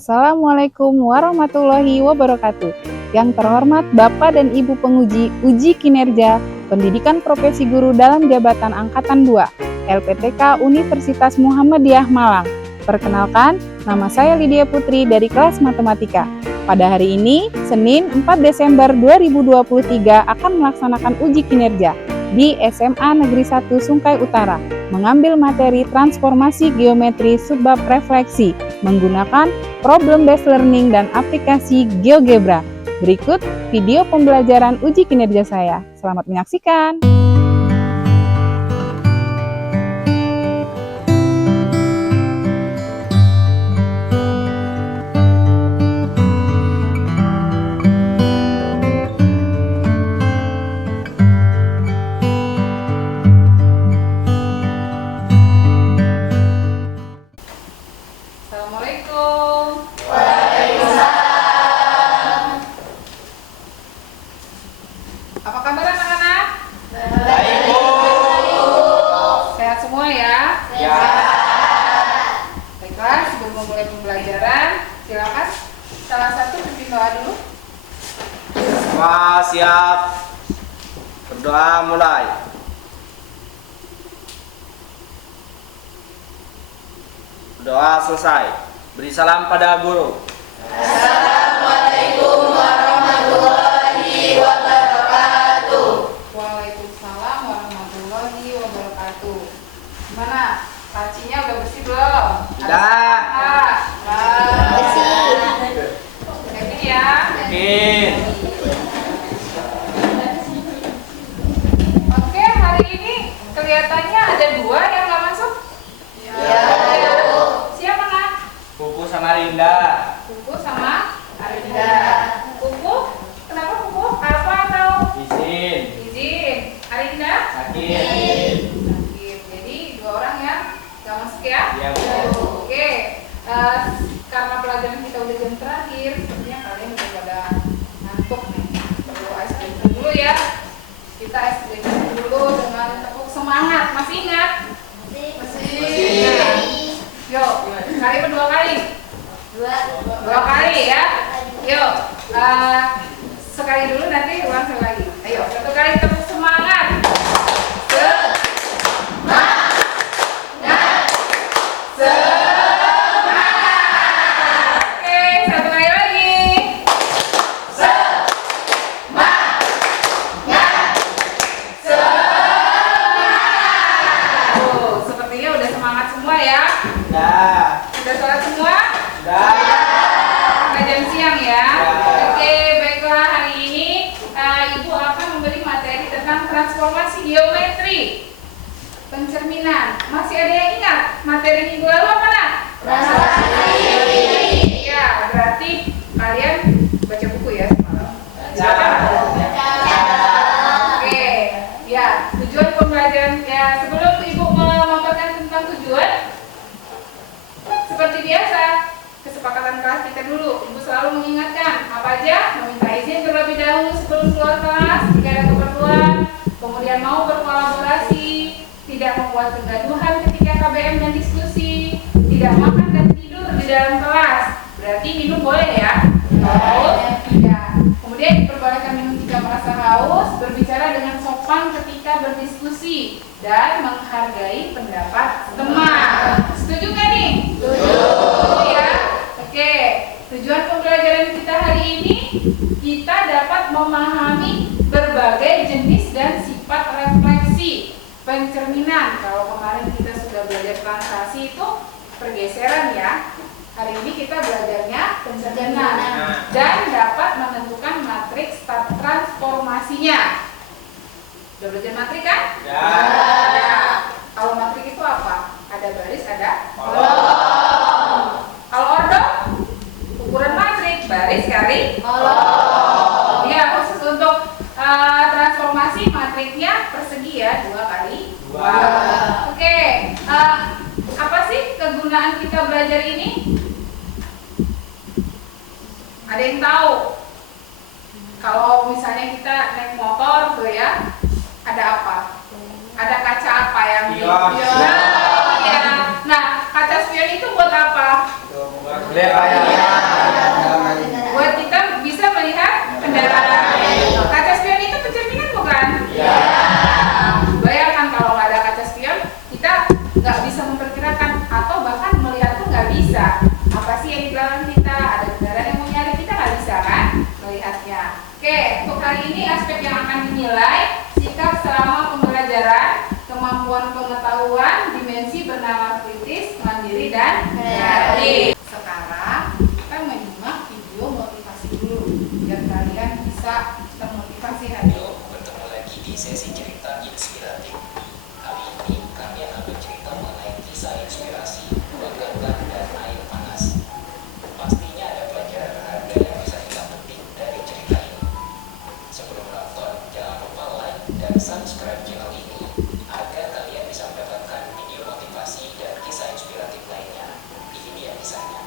Assalamualaikum warahmatullahi wabarakatuh. Yang terhormat Bapak dan Ibu penguji uji kinerja pendidikan profesi guru dalam jabatan Angkatan 2, LPTK Universitas Muhammadiyah Malang. Perkenalkan, nama saya Lydia Putri dari kelas Matematika. Pada hari ini, Senin 4 Desember 2023 akan melaksanakan uji kinerja di SMA Negeri 1 Sungkai Utara, mengambil materi transformasi geometri subbab refleksi menggunakan problem based learning dan aplikasi GeoGebra. Berikut video pembelajaran uji kinerja saya. Selamat menyaksikan. Assalamualaikum. Waalaikumsalam. Apa kabar anak-anak? Baik, Bu. Sehat semua ya? Ya. Baiklah, sebelum memulai pembelajaran, silakan salah satu pimpin doa dulu. Semua siap. Berdoa mulai. Doa selesai. Beri salam pada guru. Assalamualaikum warahmatullahi wabarakatuh. Waalaikumsalam warahmatullahi wabarakatuh. Gimana? Lacinya udah bersih belum? Udah. Bersih. Yakin ya? Yakin. Oke, hari ini kelihatannya ada dua yang nggak masuk. Ya. Siapa nak? Pupu sama Rinda. Pupu sama Arinda. Pupu? Kenapa Pupu? Apa atau? Izin. Izin. Arinda? Yakin. Sakit. Jadi dua orang yang nggak masuk ya? Iya, Bu. Oke. Karena pelajaran kita udah jam terakhir, sepertinya kalian udah pada ngantuk nih. Perlu ice breaking dulu ya. Kita ice breaking dulu dengan tepuk semangat. Masih ingat? Masih. Yuk, kali berdua kali. Dua kali ya. Yuk, sekali dulu nanti ulang sekali lagi. Ayo, satu kali tepuk semangat. Oke, satu kali lagi. Oh, sepertinya udah semangat semua ya. Udah. Sudah sholat semua? Udah. Udah jam siang ya. Ya. Oke, baiklah, hari ini Ibu akan memberi materi tentang transformasi geometri pencerminan. Masih ada yang ingat materi minggu lalu apa nak? Ya, berarti kalian baca buku ya semalam. Oke, ya, tujuan pembelajaran ya, sebelum Ibu memaparkan tentang tujuan, seperti biasa, kesepakatan kelas kita dulu. Ibu selalu mengingatkan apa aja, meminta izin terlebih dahulu sebelum keluar kelas jika ada keperluan, kemudian mau berkolaborasi, tidak membuat kegaduhan ketika KBM dan diskusi, tidak makan dan tidur di dalam kelas. Berarti minum boleh ya? Haus? Tidak. Kemudian diperbolehkan minum jika merasa haus, berbicara dengan sopan ketika berdiskusi, dan menghargai pendapat teman. Setuju nggak nih? Setuju ya. Oke, tujuan pembelajaran kita hari ini, kita dapat memahami berbagai jenis dan sifat refleksi pencerminan. Kalau kemarin kita sudah belajar translasi itu pergeseran ya. Hari ini kita belajarnya pencerminan dan dapat menentukan matriks transformasinya. Udah belajar matrik kan? Ya. Ya. Kalau matrik itu apa? Ada baris, ada kolom. Kalau ordo, ukuran matrik baris kali kolom. Ya, khusus untuk transformasi matriknya persegi ya, 2 kali 2. Oke, apa sih kegunaan kita belajar ini? Ada yang tahu? Kalau misalnya kita naik motor tuh ya, ada apa? Ada kaca apa yang Spion. Nah, kaca spion itu buat apa? Lihat layarnya. Oke, untuk hari ini aspek yang akan dinilai sikap selama pembelajaran, kemampuan pengetahuan, dimensi bernalar kritis, mandiri, dan kreatif. Sekarang kita menyimak video motivasi dulu biar kalian bisa termotivasi hari ini. Bertemu lagi di sesi cerita inspiratif. Kali ini kami akan bercerita mengenai kisah inspirasi, kebanggaan, dan air panas. Pastinya ada pelajaran berharga yang bisa kita petik dari cerita ini. Sebelum nonton, jangan lupa like dan subscribe channel ini agar kalian bisa mendapatkan video motivasi dan kisah inspiratif lainnya. Ini dia kisahnya.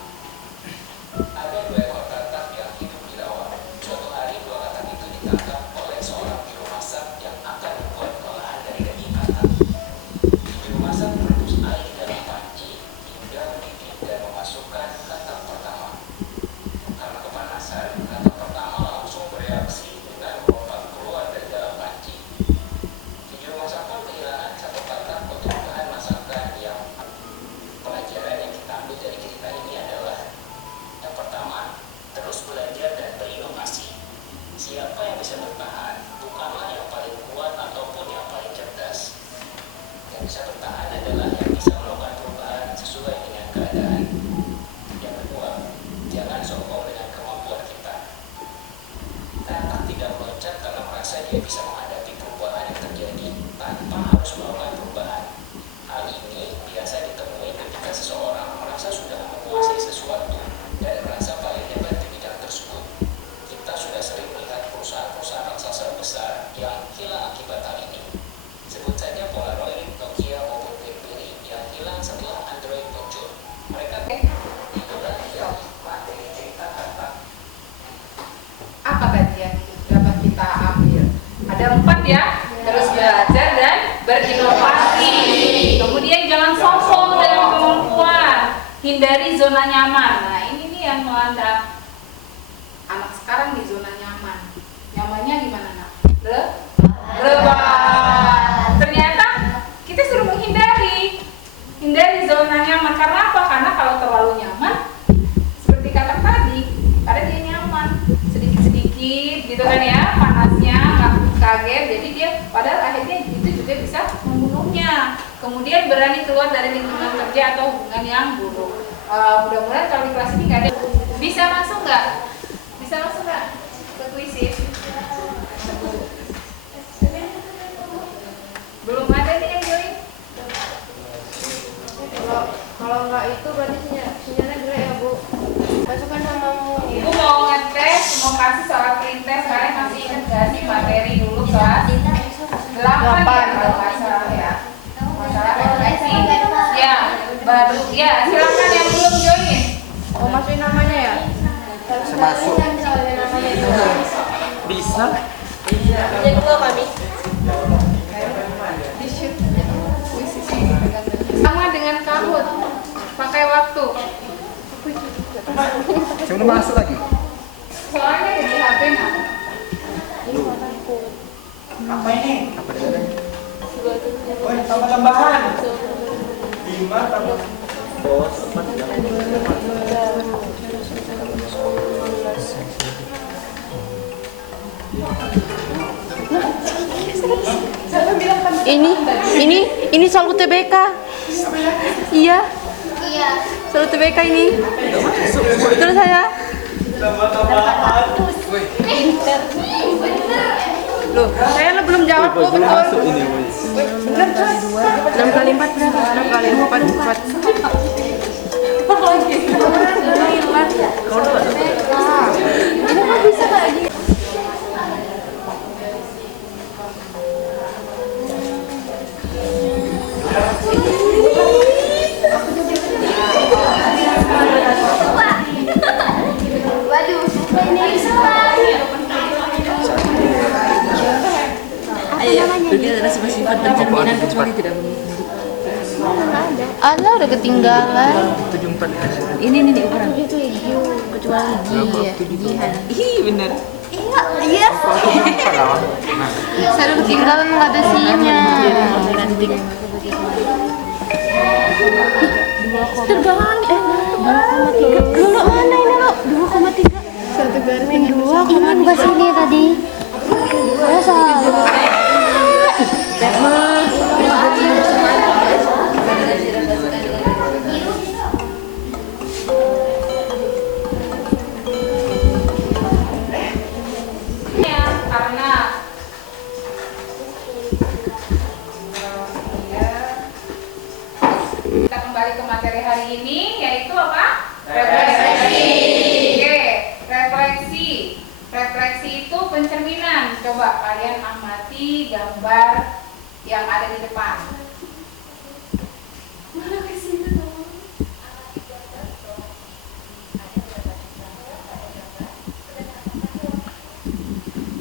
Ada 2 ekor katak yang hidup di rawa. Suatu hari 2 katak itu ditangkap oleh seorang juru masak yang akan membuat olahan dari daging katak. Juru masak merebus air di dalam panci hingga mendidih dan memasukkan katak pertama. Karena kepanasan, katak pertama langsung bereaksi dengan melompat keluar dari dalam panci. Juru masak pun kehilangan 1 katak untuk bahan masakan yang pelajaran yang kita ambil dari cerita ini adalah yang pertama, terus belajar dan berinovasi. Siapa yang bisa bertahan bukanlah yang paling kuat ataupun yang paling cerdas. Yang bisa bertahan adalah yang bisa melakukan perubahan sesuai dengan keadaan. Yang kedua, jangan sombong dengan kemampuan kita. Katak tidak meloncat karena merasa dia bisa menghadapi perubahan yang terjadi tanpa harus melakukan perubahan. Hal ini biasa ditemui ketika seseorang merasa sudah menguasai sesuatu dan merasa paling hebat di bidang tersebut. Kita sudah sering melihat perusahaan-perusahaan raksasa besar yang hilang akibat hal ini. Sebut saja Polaroid, Nokia, maupun BlackBerry yang hilang setelah Android muncul. Mereka itulah yang materi cerita katak. Apa tadi yang dapat kita ambil? Ada 4 ya, terus belajar dan berinovasi. Kemudian jangan sombong dengan kemampuan, hindari zona nyaman. Nah ini nih yang melanda anak sekarang di zona nyaman. Nyamannya gimana nak? Rebahan. Ternyata kita suruh hindari zona nyaman. Karena apa? Karena kalau terlalu nyaman, seperti kata tadi, karena dia nyaman sedikit-sedikit gitu kan ya, panasnya nggak kaget, jadi dia padahal akhirnya itu juga bisa membunuhnya. Kemudian berani keluar dari lingkungan kerja atau hubungan yang buruk. Mudah-mudahan kalau di kelas ini nggak ada. Bisa masuk nggak? Bisa masuk nggak ke kuisis? Belum ada nih yang join. Kalau nggak itu berarti sinyalnya jelek ya Bu. Masukkan namamu. Ibu mau ngetes, mau kasih soal printes, kalian masih ingat nggak sih materi dulu kelas 8 ya kalau nggak salah ya. Masalah refleksi. Ya, baru ya. Silakan yang belum join. Oh masukin namanya ya? Bisa masuk. Bisa. Jadi dua kami. Di shoot. Sama dengan Kahoot. Pakai waktu. Sebelum masuk lagi. Soalnya di HP nah. Apa ini? Apa dia? Oh, ini tambah-tambahan. 5 tambah. Bos, Ini selalu TBK. Iya. Selalu TBK ini. Terus saya. Tambah-tambahan. Loh, saya belum jawab kok betul. ini, Boys. 6 kali 4 berapa? 6 kali 4. Kenapa bisa kayak gini? Berarti adalah sifat pencerminan kecuali tidak memiliki. Allah udah ketinggalan. 74. Ini nih ukuran. Kecuali jihan. Ih, benar. Iya. Saya udah ketinggalan nggak ada sinyal. Terbalik. Lo mana ini lo? 2,3. Min 2 kamu bahas ini tadi. Ya salah. Karena kita kembali ke materi hari ini, yaitu apa? Refleksi. Oke, refleksi. Refleksi itu pencerminan. Coba kalian amati gambar yang ada di depan. Mana ke situ dong?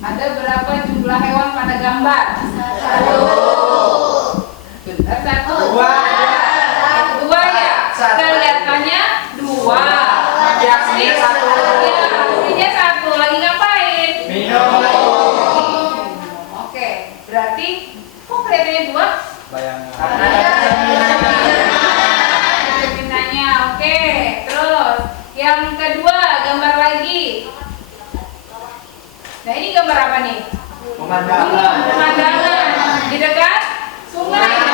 Ada berapa jumlah hewan pada gambar? 1. Benar, 1. 2 ya? Kelihatannya 2. Jadi 1. Ya, artinya 1. Lagi ngapain? Minum. Oke, berarti kok kelihatannya 2? Bayangan. Cerminannya, oke. Terus yang kedua, gambar lagi. Nah, ini gambar apa nih? Pemandangan. Pemandangan di dekat sungai ya?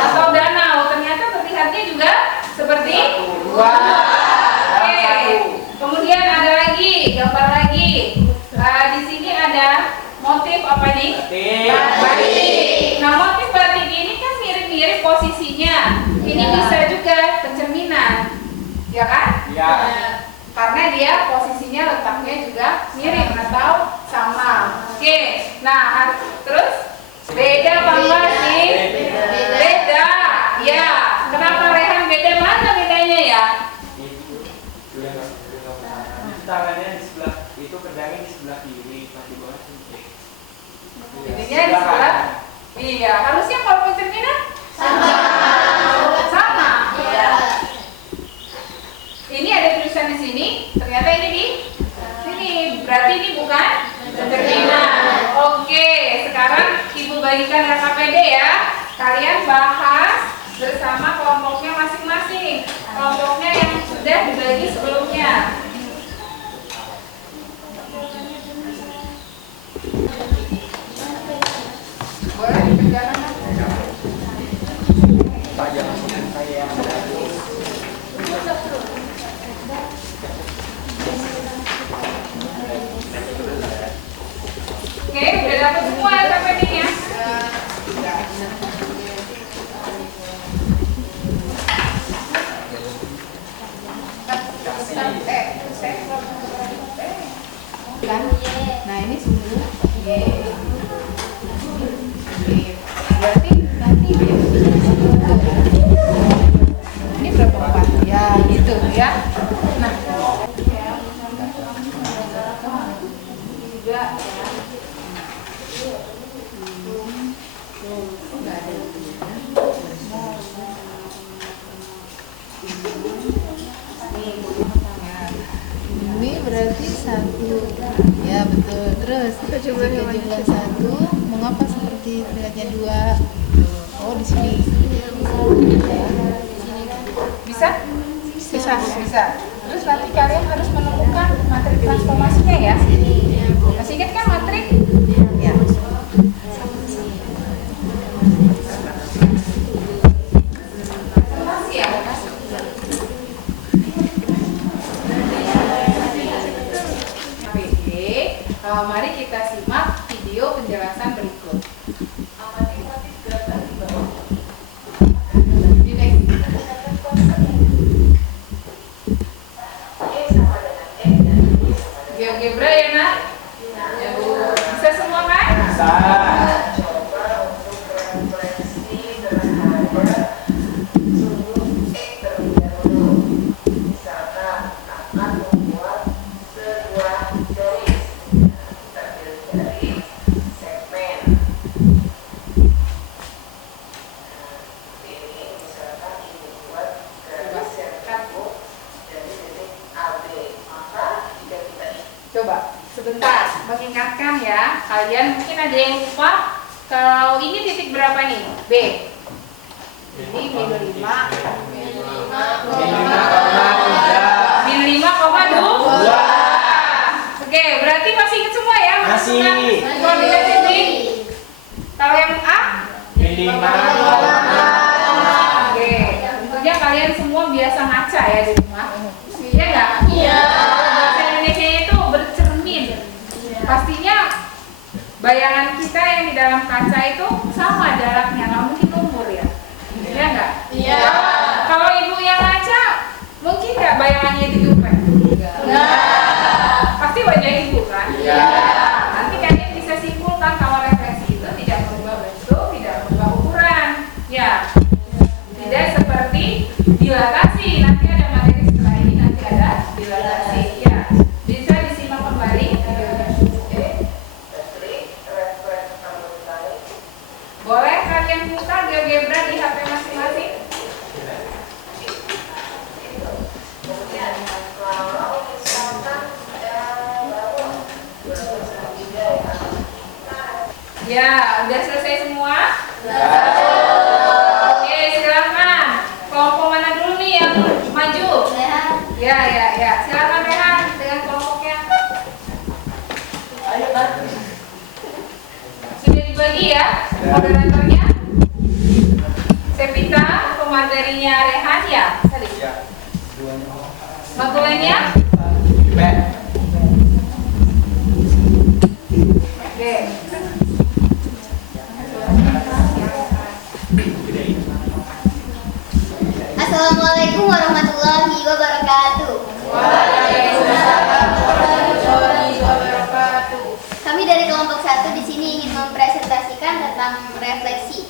Atau danau. Ternyata terlihatnya juga seperti 2. Oke. Kemudian ada lagi, gambar lagi. Di sini ada motif apa nih? Batik. Nah, motif batik ini kan mirip-mirip posisinya. Ini bisa juga pencerminan, ya kan? Iya. Karena dia posisinya letaknya juga mirip atau sama. Oke, nah terus beda apa enggak sih? Beda. Ya, kenapa Rehan beda? Mana bedanya ya? Tangannya di sebelah itu, pedangnya di sebelah kiri, pas di bawah sini. Ininya di sebelah. Iya, harusnya kalau pencerminan sama. Sama. Iya. Ini ada tulisan di sini, ternyata ini di sini. Berarti ini bukan pencerminan. Oke, sekarang Ibu bagikan RKPD ya. Kalian bahas bersama kelompoknya masing-masing. Kelompoknya yang sudah dibagi sebelumnya. Boleh dikerjakan? Pak, jangan sampai saya. Oke, udah dapat semua RKPD-nya? Kan? Nah, ini sungguh. Berarti nanti ini berapa Pak? Ya, gitu ya. Nah, juga ya. Ini berarti 1. Ya betul. Terus jumlah 1. Mengapa seperti terlihatnya 2? Oh, di sini. Bisa? Bisa. Terus nanti kalian harus menemukan materi transformasinya ya. Masih ingat kan materi? Ya. Transformasi ya. Mari kita simak video penjelasan berikut. GeoGebra ya nak? Ya, Bu. Bisa semua kan? Bisa. Coba sebentar mengingatkan ya, kalian mungkin ada yang lupa. Kalau ini titik berapa nih? B. Ini min 5. Min 5,2. Oke, berarti masih ingat semua ya? Masih. Koordinat titik. Kalau yang A? Minimal. Oke, tentunya kalian semua biasa ngaca ya di rumah. Iya nggak? Iya. Bahasa Indonesia itu bercermin. Pastinya bayangan kita yang di dalam kaca itu sama jaraknya, nggak mungkin umur ya. Iya nggak? Iya. Kalau ibu yang ngaca, mungkin nggak bayangannya itu Jupe? Pasti wajah ibu kan? Iya. Nanti kalian bisa simpulkan kalau refleksi itu tidak merubah bentuk, tidak merubah ukuran. Ya. Tidak seperti dilatasi. Nanti ada materi setelah ini, nanti ada dilatasi. Ya. Bisa disimak kembali videonya. Boleh kalian buka GeoGebra di HP masing-masing? Ya, udah selesai semua? Oke, silakan. Kelompok mana dulu nih yang maju? Ya. Silakan Rehan dengan kelompoknya. Sudah dibagi ya moderatornya? Sepita, pematerinya Rehan ya? Tadi. Ya. Makulenya? Jupe. Oke. Assalamualaikum warahmatullahi wabarakatuh. Waalaikumsalam warahmatullahi wabarakatuh. Kami dari kelompok 1 di sini ingin mempresentasikan tentang refleksi.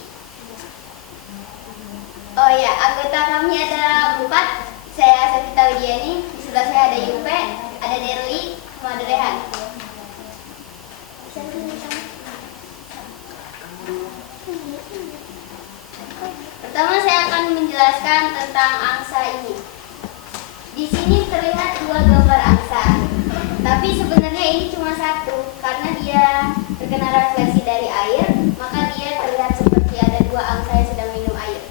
Oh ya, anggota kami ada 4. Saya Safita Widiani, di sebelah saya ada Yupe, ada Derli, sama ada Rehan. Pertama saya akan menjelaskan tentang angsa ini. Di sini terlihat 2 gambar angsa, tapi sebenarnya ini cuma 1 karena dia terkena refleksi dari air, maka dia terlihat seperti ada 2 angsa yang sedang minum air.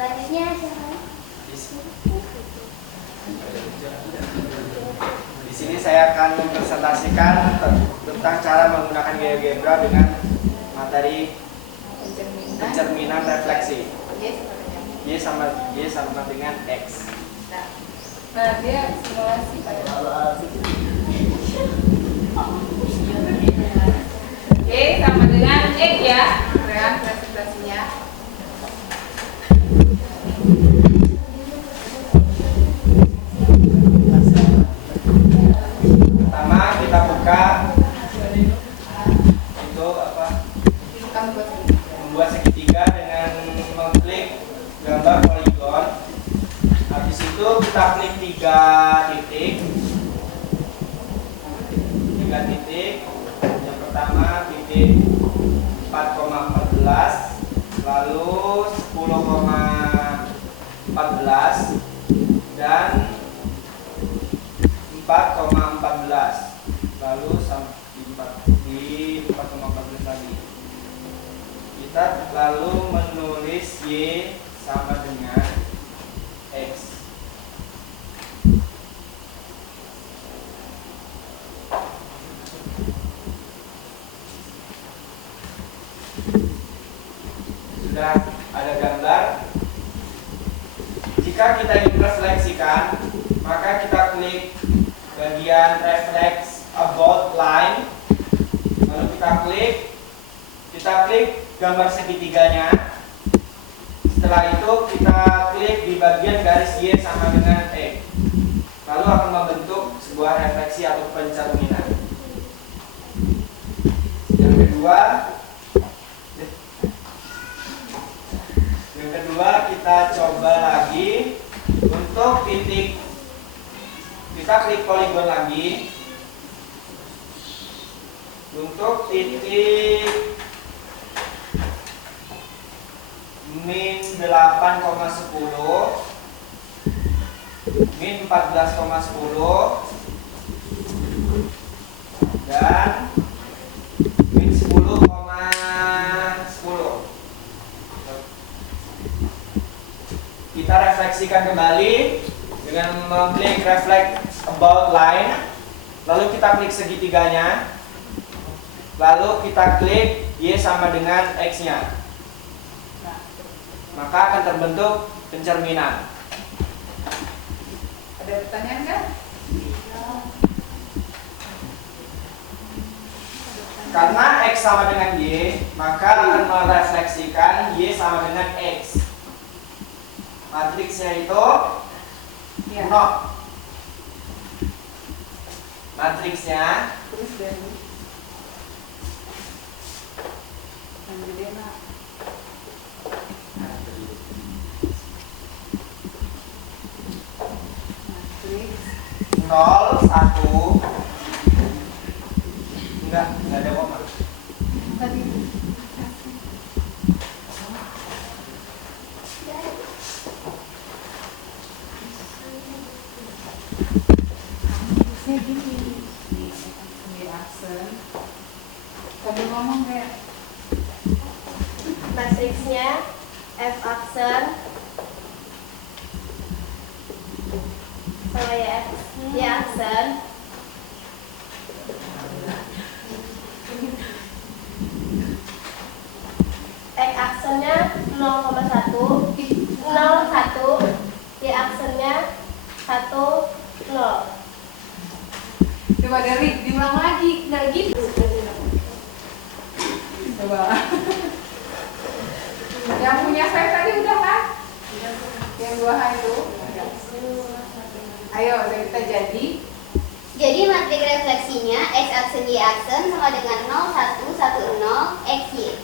Selanjutnya Di sini saya akan mempresentasikan tentang cara menggunakan GeoGebra dengan materi pencerminan refleksi. Y sama dengan X. Nah, dia simulasi pada. Oke, sama dengan X ya. Rehan presentasinya. Pertama kita buka itu apa? Membuat segitiga dengan mengklik gambar poligon. Habis itu kita klik 3 titik. 3 titik. Yang pertama titik 4,14, lalu 10,14 dan 4,14, lalu di 4,14 lagi. Kita lalu menulis Y sama dengan X. Sudah ada gambar. Jika kita ingin refleksikan, maka kita klik bagian reflex about line, lalu kita klik gambar segitiganya. Setelah itu kita klik di bagian garis Y sama dengan X, lalu akan membentuk sebuah refleksi atau pencerminan. Yang kedua kita coba lagi untuk titik. Kita klik poligon lagi untuk titik min 8,10, min 14,10 dan min 10,10. Kita refleksikan kembali dengan mengklik reflect about line, lalu kita klik segitiganya, lalu kita klik Y sama dengan X-nya, maka akan terbentuk pencerminan. Ada pertanyaan kan? Karena X sama dengan Y, maka akan merefleksikan Y sama dengan X. Matriksnya itu Ya. 0. Matriksnya Terus dari yang gede nak. Matriks 0, 1. Enggak ada koma. di aksen. Tadi ngomong kayak Matriksnya F aksen sama ya F Y aksen. X aksennya 0,1, 0,1, Y aksennya 1, 0. coba dari diulang lagi, nggak gitu. Coba. Yang punya saya tadi udah kan? Yang 2H itu. Ayo kita jadi. Jadi matrik refleksinya X aksen Y aksen sama dengan 0, 1, 1, 0, XY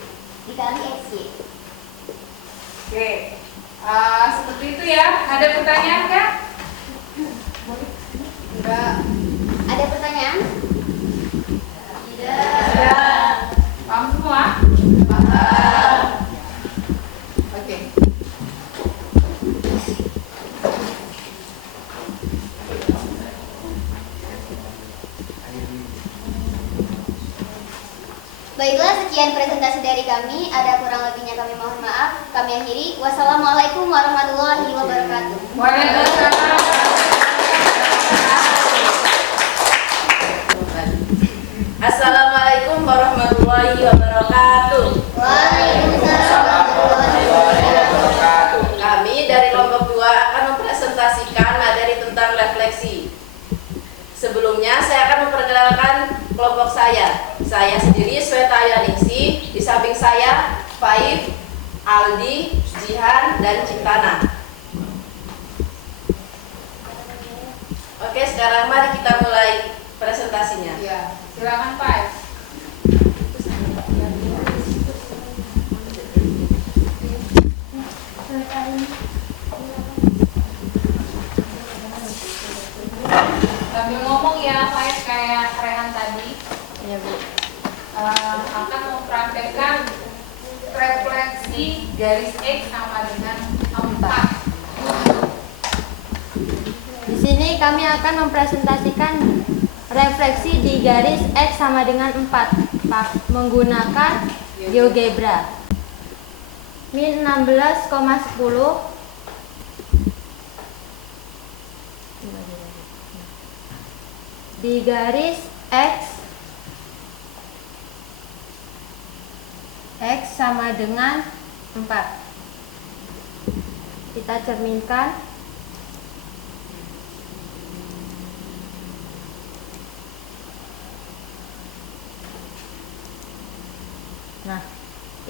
dikali XY. Oke. Seperti itu ya. Ada pertanyaan nggak? Enggak. Ada pertanyaan? Tidak. Ada. Paham semua? Paham. Oke. Baiklah, sekian presentasi dari kami. Ada kurang lebihnya kami mohon maaf. Kami akhiri. Wassalamualaikum warahmatullahi wabarakatuh. Waalaikumsalam. Assalamualaikum warahmatullahi wabarakatuh. Waalaikumsalam warahmatullahi wabarakatuh. Kami dari kelompok 2 akan mempresentasikan materi tentang refleksi. Sebelumnya saya akan memperkenalkan kelompok saya. Saya sendiri Sweta Yaningsi, di samping saya Faib, Aldi, Jihan, dan Cintana. Oke, sekarang mari kita mulai presentasinya. Ya, silakan Pak. Sambil ngomong ya, Pak, kayak Rehan tadi. Ya, Bu. Akan mempraktekkan refleksi garis X sama dengan 4. Di sini kami akan mempresentasikan refleksi di garis X sama dengan 4 menggunakan GeoGebra. Min 16,10 di garis X sama dengan 4. Kita cerminkan. Nah,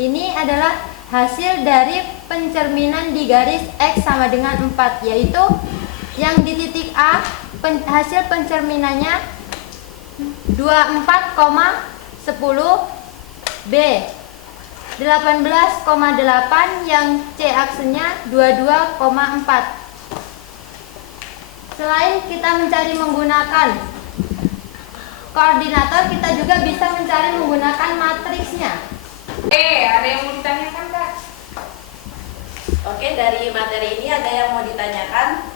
ini adalah hasil dari pencerminan di garis X sama dengan 4, yaitu yang di titik A hasil pencerminannya 24,10 B, 18,8 yang C aksennya 22,4. Selain kita mencari menggunakan koordinator, kita juga bisa mencari menggunakan matriksnya. Ada yang mau ditanyakan, Kak? Oke, dari materi ini ada yang mau ditanyakan?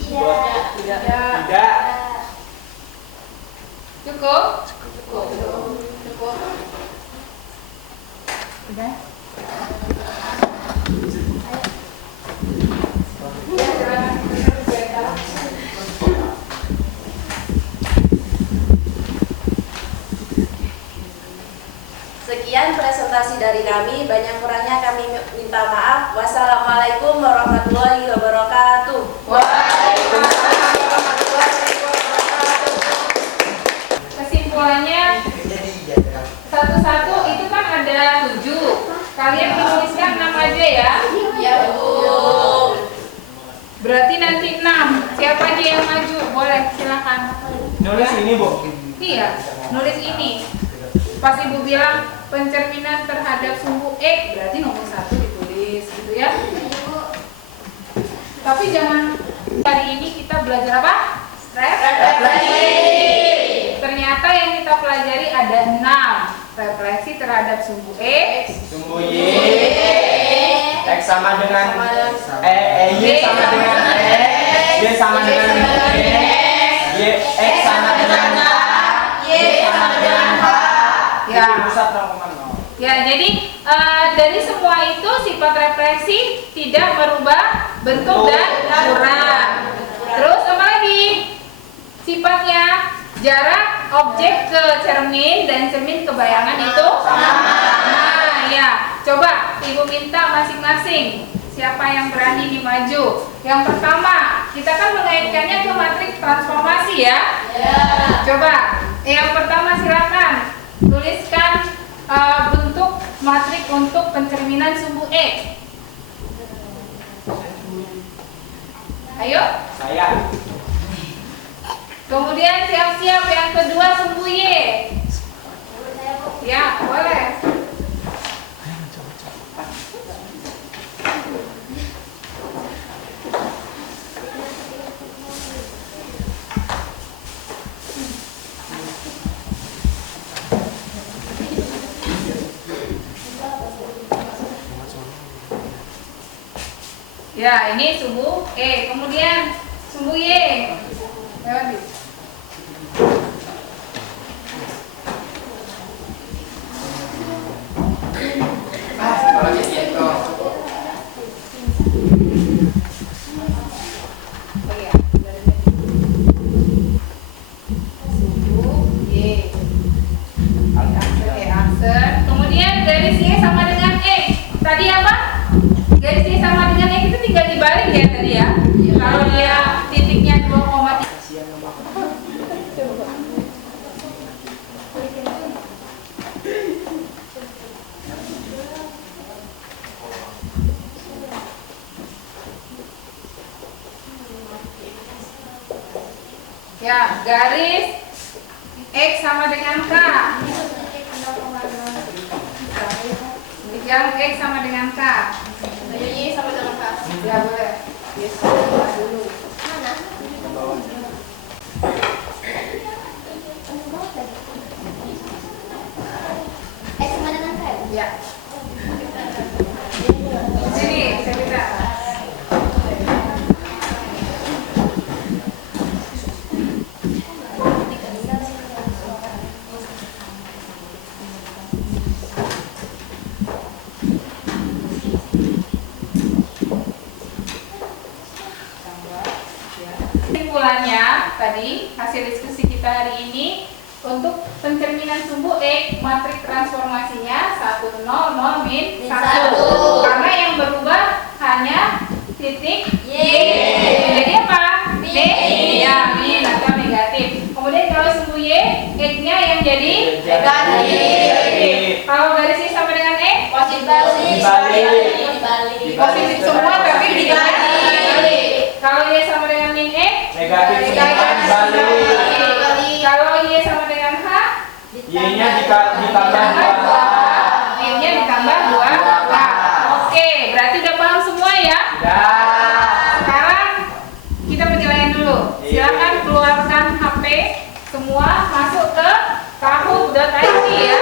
Tidak. Tidak. Cukup? Udah. Ya, silakan. Sekian presentasi dari kami, banyak kurangnya kami minta maaf. Wassalamualaikum warahmatullahi wabarakatuh. Waalaikumsalam warahmatullahi wabarakatuh. Kesimpulannya satu-satu itu kan ada 7. Kalian menuliskan 6 aja ya. Ya Bu. Berarti nanti 6. Siapa aja yang maju? Boleh, silakan. Nulis ini, Bu. Iya, nulis ini. Pas Ibu bilang pencerminan terhadap sumbu X, berarti nomor 1 ditulis gitu ya. Tapi jangan, hari ini kita belajar apa? Refleksi. Ternyata yang kita pelajari ada 6. Refleksi terhadap sumbu X, Sumbu Y. X sama dengan Y sama dengan X. Y sama dengan X. X sama dengan H. Y sama dengan H. Ya. Pusat 0,0. Ya, jadi dari semua itu sifat refleksi tidak merubah bentuk dan ukuran. Terus apa lagi? Sifatnya jarak objek ke cermin dan cermin ke bayangan itu sama. Nah, ya. Coba Ibu minta masing-masing. Siapa yang berani nih maju? Yang pertama, kita kan mengaitkannya ke matriks transformasi ya. Coba, yang pertama silakan tuliskan bentuk matriks untuk pencerminan sumbu X. Ayo. Saya. Kemudian siap-siap yang kedua sumbu Y. Ya, boleh. Ya, ini sumbu E. Kemudian sumbu Y. Lewat. Kemudian garis Y sama dengan X. Tadi apa? Garis Y sama dengan X itu tinggal dibalik ya tadi ya. Kalau dia titiknya 2,3. Ya, garis X sama dengan K. Yang X sama dengan K. Y sama dengan K. Ya, boleh. Yes, dulu. Mana? Sama dengan K. Ya. Sini, saya minta. Kesimpulannya tadi hasil diskusi kita hari ini untuk pencerminan sumbu X matriks transformasinya 1 0 0 min 1 karena yang berubah hanya titik Y. Jadi apa? Min. Ya, min atau negatif. Kemudian kalau sumbu Y, X-nya yang jadi negatif. Kalau garis Y sama dengan X, Positif. positif semua tapi dibalik. Kalau Y sama dengan min X, Negatif semua dibalik. Kalau Y sama dengan H, Y-nya ditambah 2. Y-nya ditambah 2. Oke, berarti udah paham semua ya? Sekarang kita penilaian dulu. Silakan keluarkan HP semua, masuk ke kahoot.id ya.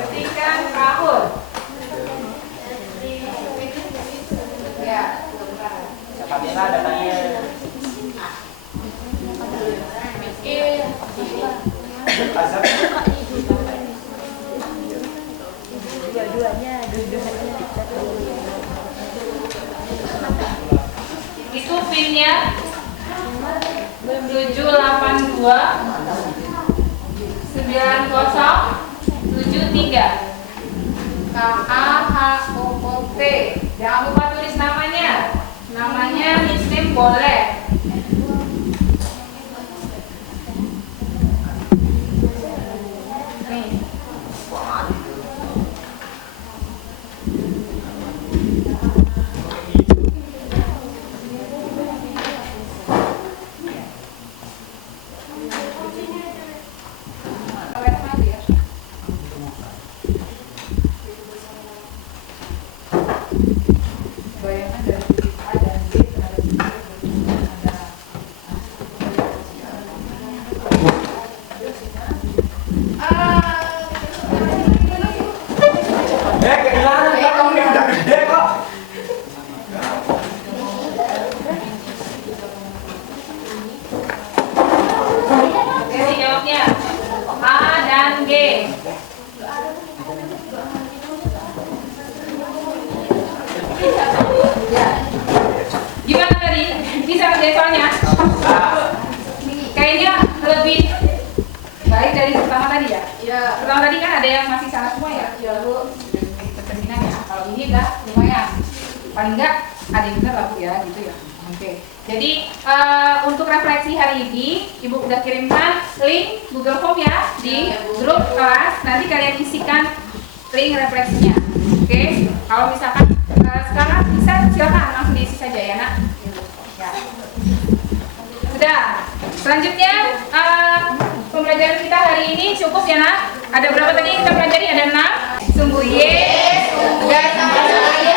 Ketikkan Kahoot. Ya. Siapa bisa datanya? Azab. Itu pinnya 782 90 73. KAHOOT. Jangan lupa tulis namanya. Namanya nickname boleh. Nih. Bayangkan dari titik A dan B terhadap kehilangan kamu ini udah gede kok. Oke, nih jawabnya A dan G. Gimana tadi? Bisa nggak soalnya? Kayaknya lebih baik dari pertama tadi ya? Ya. Pertama tadi kan ada yang masih salah semua ya? Ya Bu, pertandingan ya. Kalau ini udah lumayan. Paling nggak ada yang benar lah Bu ya, gitu ya. Oke. Jadi untuk refleksi hari ini, Ibu udah kirimkan link Google Form ya di grup kelas. Nanti kalian isikan link refleksinya. Oke. Kalau misalkan sekarang bisa silakan langsung diisi saja ya nak. Ya. Sudah. Selanjutnya pembelajaran kita hari ini cukup ya nak. Ada berapa tadi kita pelajari? Ada 6. Sungguh Y, dan sama-sama Y,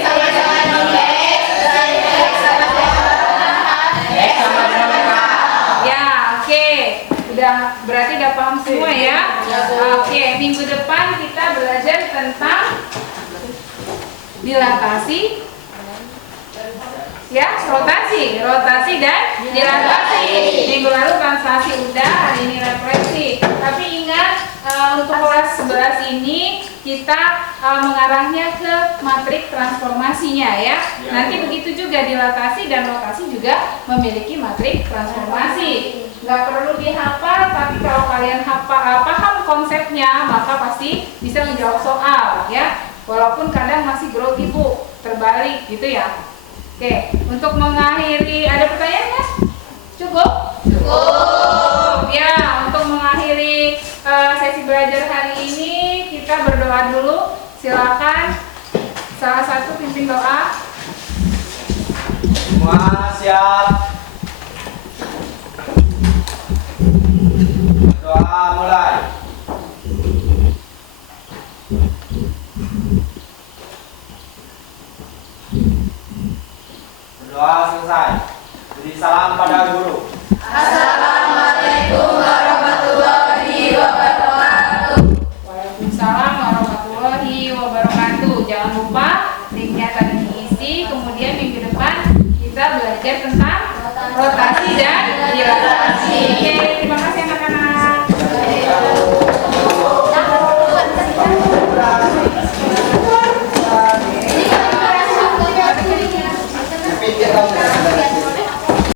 sama-sama ya, oke. Udah berarti udah paham semua ya. Oke, minggu depan kita belajar tentang dilatasi, ya, rotasi dan dilatasi. Minggu lalu translasi udah, hari ini refleksi. Tapi ingat untuk kelas 11 ini kita mengarahnya ke matrik transformasinya ya. Nanti begitu juga dilatasi dan rotasi juga memiliki matrik transformasi. Nggak perlu dihafal, tapi kalau kalian paham konsepnya maka pasti bisa menjawab soal ya. Walaupun kadang masih grogi Bu, terbalik gitu ya. Oke, untuk mengakhiri, ada pertanyaan nggak? Cukup? Cukup. Ya, untuk mengakhiri sesi belajar hari ini kita berdoa dulu. Silakan salah satu pimpin doa. Semua siap. Doa mulai. Doa selesai. Jadi salam pada guru. Assalamualaikum warahmatullahi wabarakatuh. Waalaikumsalam warahmatullahi wabarakatuh. Jangan lupa linknya tadi diisi. Kemudian minggu depan kita belajar tentang rotasi dan dilatasi. Oke, terima kasih anak-anak.